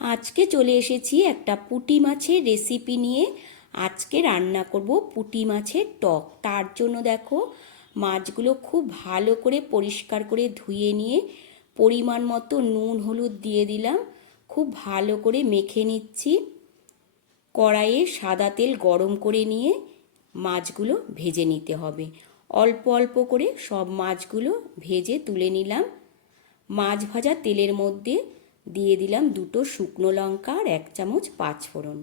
আজকে চলে এসেছি একটা পুঁটি মাছের রেসিপি নিয়ে। আজকে রান্না করব পুঁটি মাছের টক। তার জন্য দেখো, মাছগুলো খুব ভালো করে পরিষ্কার করে ধুয়ে নিয়ে পরিমাণ মতো নুন হলুদ দিয়ে দিলাম। খুব ভালো করে মেখে নিচ্ছি। কড়াইয়ে সাদা তেল গরম করে নিয়ে মাছগুলো ভেজে নিতে হবে। অল্প অল্প করে সব মাছগুলো ভেজে তুলে নিলাম। মাছ ভাজা তেলের মধ্যে দিয়ে দিলাম 2টো শুকনো লঙ্কা আর 1 চামচ পাঁচফোড়ন।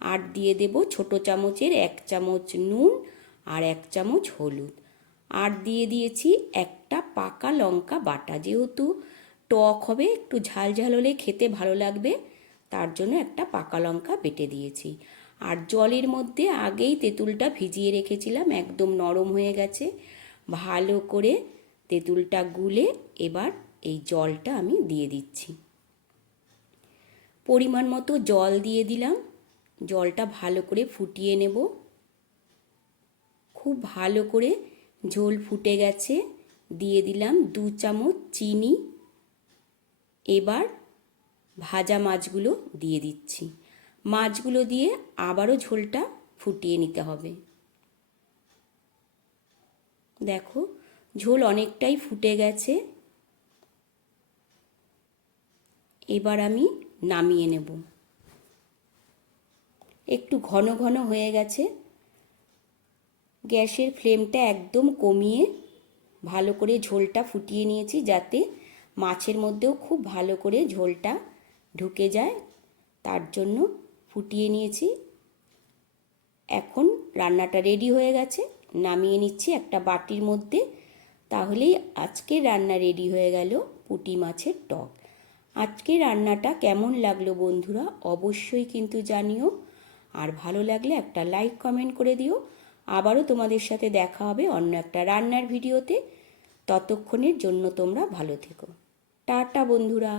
আর দিয়ে দেব ছোটো চামচের 1 চামচ নুন আর 1 চামচ হলুদ। আর দিয়ে দিয়েছি একটা পাকা লঙ্কা বাটা। যেহেতু টক হবে, একটু ঝাল ঝাল হলে খেতে ভালো লাগবে, তার জন্য একটা পাকা লঙ্কা বেটে দিয়েছি। আর জলের মধ্যে আগেই তেঁতুলটা ভিজিয়ে রেখেছিলাম, একদম নরম হয়ে গেছে। ভালো করে তেঁতুলটা গুলে এবার এই জলটা আমি দিয়ে দিচ্ছি। পরিমাণ মতো জল দিয়ে দিলাম। জলটা ভালো করে ফুটিয়ে নেব। খুব ভালো করে ঝোল ফুটে গেছে। দিয়ে দিলাম 2 চামচ চিনি। এবার ভাজা মাছগুলো দিয়ে দিচ্ছি। মাছগুলো দিয়ে আবারও ঝোলটা ফুটিয়ে নিতে হবে। দেখো, ঝোল অনেকটাই ফুটে গেছে। এবার আমি নামিয়ে নেব। একটু ঘন ঘন হয়ে গেছে। গ্যাসের ফ্লেমটা একদম কমিয়ে ভালো করে ঝোলটা ফুটিয়ে নিয়েছি, যাতে মাছের মধ্যেও খুব ভালো করে ঝোলটা ঢুকে যায়। তার জন্য ফুটিয়ে নিয়েছি। এখন রান্নাটা রেডি হয়ে গেছে। নামিয়ে নিচ্ছি একটা বাটির মধ্যে। তাহলেই আজকের রান্না রেডি হয়ে গেল, পুঁটি মাছের টক। আজকে রান্নাটা কেমন লাগলো বন্ধুরা, অবশ্যই কিন্তু জানিও। আর ভালো লাগলে একটা লাইক কমেন্ট করে দিও। আবারও তোমাদের সাথে দেখা হবে অন্য একটা রান্নার ভিডিওতে। ততক্ষণের জন্য তোমরা ভালো থেকো। টাটা বন্ধুরা।